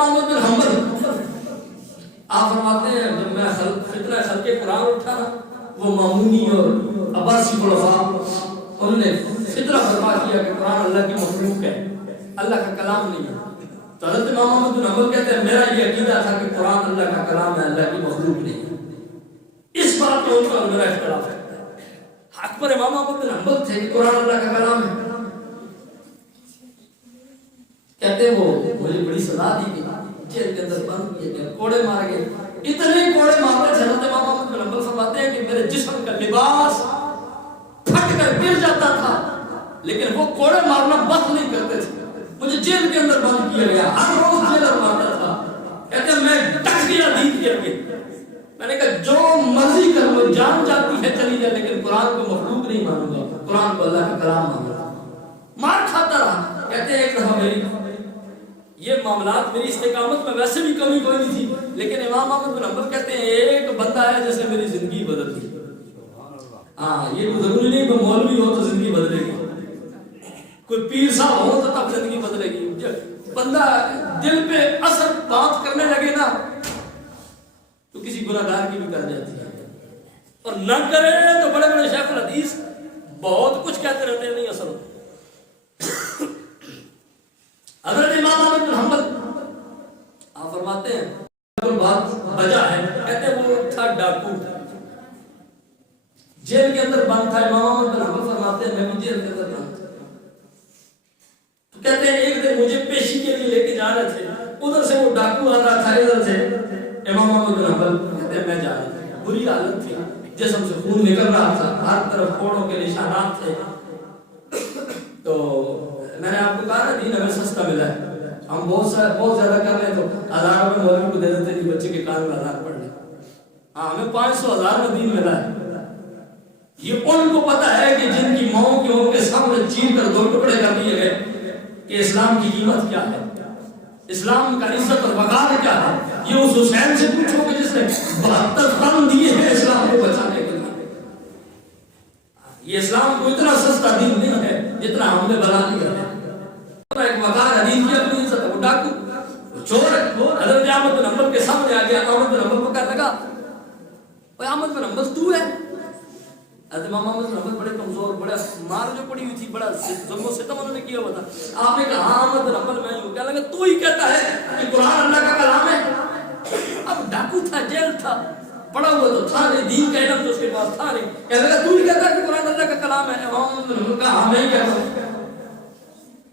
امام احمد بن حنبل آپ فرماتے ہیں جب میں فطرہ خلق قرآن اٹھا نا وہ مامونی اور عباسی خلفاء انہوں نے فطرہ برپا کیا کہ قرآن اللہ کی مخلوق ہے، اللہ کا کلام نہیں ہے۔ تو حضرت امام احمد بن حنبل کہتے ہیں میرا یہ عقیدہ تھا کہ قرآن اللہ کا کلام ہے، اللہ کی مخلوق نہیں ہے۔ اس بات میں ان کا میرا اختلاف ہے۔ حق پر امام احمد بن حنبل تھے کہ قرآن اللہ کا کلام ہے۔ کہتے ہیں وہ مجھے بڑی سزا دی گئی، جیل کے اندر بند کیے گئے، کوڑے مار گئے، اتنے کوڑے مارتے تھے۔ حضرت امام احمد بن حنبل فرماتے ہیں کہ میرے جسم کا لباس پھٹ کر گر جاتا تھا، لیکن وہ کوڑے مارنا بند نہیں کرتے تھے۔ مجھے جیل کے اندر بند کیا گیا، ہر روز جیلر مارتا تھا۔ کہتے ہیں میں ڈٹ گیا دین کے آگے، میں نے کہا جو مرضی کر لو، جان جاتی ہے چلی جائے، لیکن قرآن کو مخلوق نہیں مانوں گا، قرآن کو اللہ کا کلام مانوں گا۔ مار کھاتا رہا۔ کہتے ہیں ایک دفعہ میری یہ معاملات میری استقامت میں ویسے بھی کمی کوئی نہیں تھی، لیکن امام احمد بن حنبل کہتے ہیں ایک بندہ ہے جس نے میری زندگی بدل دی۔ ہاں یہ ضروری نہیں کہ مولوی ہو تو زندگی بدلے گی، کوئی پیر صاحب ہو تو تب زندگی بدلے گی۔ جب بندہ دل پہ اثر بات کرنے لگے نا تو کسی گناہگار کی بھی کر جاتی ہے، اور نہ کرے تو بڑے بڑے شیخ الحدیث بہت کچھ کہتے رہتے ہیں، نہیں اثر ہوتا۔ حضرت امام احمد بن حنبل آپ فرماتے ہیں بات وجہ ہے، کہتے ہیں وہ تھا ڈاکو، جیل کے اندر بند تھا۔ امام احمد بن حنبل فرماتے ہیں میں بھی جیل کے اندر بند تھا، تو کہتے ہیں ایک دن مجھے پیشی کے لیے لے کے جا رہے تھے، ادھر سے وہ ڈاکو آ رہا تھا، ادھر سے امام احمد بن حنبل کہتے ہیں میں جا رہا تھا، بری حالت تھی، جسم سے خون نکل رہا تھا، ہر طرف کوڑوں کے نشانات تھے۔ تو میں نے آپ کو کہا نا دین ہمیں سستا ملا ہے، ہم بہت زیادہ کر رہے تو 1000 روپے مولوی کو دے دیتے ہیں بچے کے کان میں 1000 پڑھ لیں۔ ہاں ہمیں 500 1000 میں دین ملا ہے۔ یہ ان کو پتا ہے کہ جن کی ماؤں کے ان کے سامنے چیر کر 2 ٹکڑے کر دیے گئے کہ اسلام کی قیمت کیا ہے، اسلام کا عزت اور وقار کیا ہے۔ یہ اس حسین سے پوچھو کہ جس نے 72 خان دیے ہیں اسلام کو بچانے کے لیے۔ یہ اسلام کو اتنا سستا دین نہیں ہے جتنا ہم نے بنا لیا ہے۔ ایک وقار حدیث کی اپنی عزت ہے، وہ ڈاکو، وہ چور ہے۔ حضرت احمد بن حنبل کے سامنے آ گیا، احمد بن حنبل کو کہنے لگا اوے احمد بن حنبل تو ہے؟ حضرت امام احمد بن حنبل بڑے کمزور، بڑا مار جو پڑی ہوئی تھی، بڑا ظلم و ستم انہوں نے کیا ہوا تھا۔ آپ نے کہا ہاں احمد بن حنبل میں ہوں۔ کہنے لگا تو ہی کہتا ہے کہ قرآن اللہ کا کلام ہے؟ اب ڈاکو تھا، جیل تھا، پڑا ہوا تو تھا نہیں، دین کا علم تو اس کے پاس تھا نہیں۔ کہنے لگا تو ہی کہتا ہے کہ قرآن اللہ کا کلام ہے؟ امام احمد بن حنبل کہا ہاں میں ہی کہتا ہوں۔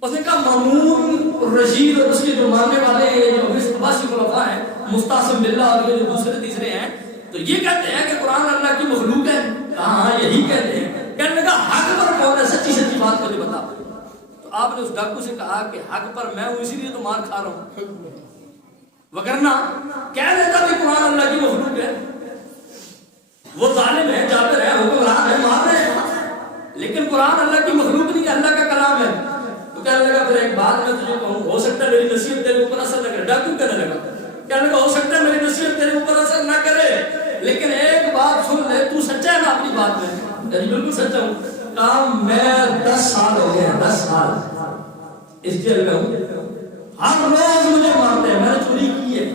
اس نے کہا مامون رشید اور اس کے جو ماننے والے ہیں جو عباسی خلفاء ہیں، مستعصم باللہ اور جو دوسرے تیسرے ہیں، تو یہ کہتے ہیں کہ قرآن اللہ کی مخلوق ہے؟ ہاں یہی کہتے ہیں۔ کہنے لگا حق پر کون ہے؟ سچی سچی بات مجھے بتا۔ تو آپ نے اس ڈاکو سے کہا کہ حق پر میں ہوں، اسی لیے تو مار کھا رہا ہوں، وگرنہ کہہ دیتا کہ قرآن اللہ کی مخلوق ہے۔ وہ ظالم ہے، جابر ہے، حکمران ہے، مار رہے ہیں، لیکن قرآن اللہ کی مخلوق نہیں، اللہ کا کلام ہے۔ تو کہنے لگا پھر ایک بات میں تجھے کہوں، ہو سکتا ہے میری نصیحت تیرے اوپر اثر نہ کرے۔ ڈاکو کہنے لگا، کہنے لگا ہو سکتا ہے میری نصیحت تیرے اوپر اثر نہ کرے، لیکن ایک بات سن لے، تو سچا ہے نا اپنی بات میں؟ یعنی بالکل سچا ہوں۔ کہا میں 10 سال ہو گئے، 10 سال اس جیل میں ہوں، ہر روز مجھے مارتے ہیں، میں نے چوری کی ہے،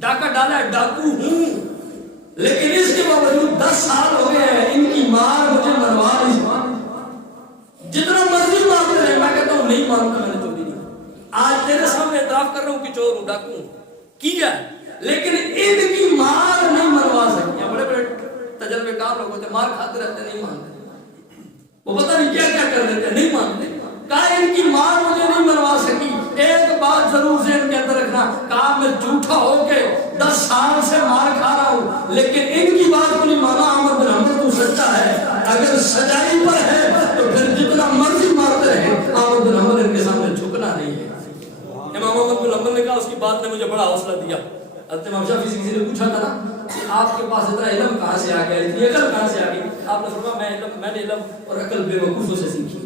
ڈاکہ ڈالا ہے، ڈاکو ہوں، لیکن اس کے باوجود 10 سال ہو گئے ہیں، ان کی مار مجھے مروا نہیں، جتنا مرضی مارتے رہے، میں کہتا ہوں نہیں مانتا میں نے چوری نہیں۔ آج تیرے سامنے اعتراف کر رہا ہوں کہ چور ہوں، ڈاکو ہوں، کیا ہے، لیکن ان کی مار نہیں مروا سکتی۔ بڑے بڑے تجربے کار لوگ ہوتے، مار کھاتے رہتے، نہیں مانتے، وہ پتہ نہیں کیا کیا کر دیتے، نہیں مانتے۔ کہا ان کی مار مجھے نہیں مروا سکی۔ ایک بات ضرور ذہن کے اندر رکھنا، کہا میں جھوٹا ہو کے 10 سال سے مار کھا رہا ہوں، لیکن ان کی بات کو نہیں مانا۔ احمد بن حنبل تو سچا ہے، اگر سچائی پر ہے تو پھر جتنا مرضی مارتے رہے، احمد بن حنبل ان کے سامنے جھکنا نہیں ہے۔ امام احمد بن حنبل نے کہا اس کی بات نے مجھے بڑا حوصلہ دیا۔ حضرت امام شافعی سے کسی نے پوچھا تھا نا کہ آپ کے پاس اتنا علم کہاں سے آ گیا، اتنی عقل کہاں سے آ گئی؟ آپ نے فرمایا میں نے علم اور عقل بے وقوفوں سے سیکھی۔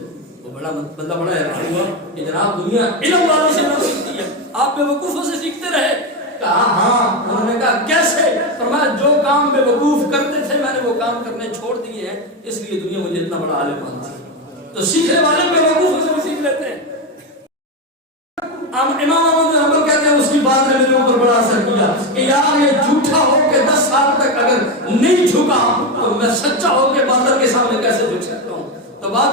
وہ بڑا بندہ بڑا حیران ہوا کہ جناب دنیا علم والوں سے نہ سیکھتی ہے، آپ بے وقوفوں سے سیکھتے رہے؟ کہا ہاں۔ انہوں نے کہا کیسے؟ فرمایا جو کام بے وقوف کرتے تھے میں نے وہ کام کرنے چھوڑ دیے ہیں، اس لیے دنیا مجھے اتنا بڑا عالم مانتی ہے۔ تو سیکھنے والے بے وقوفوں سے بھی سیکھ لیتے ہیں۔ امام احمد بن حنبل کہتے ہیں اس کی بات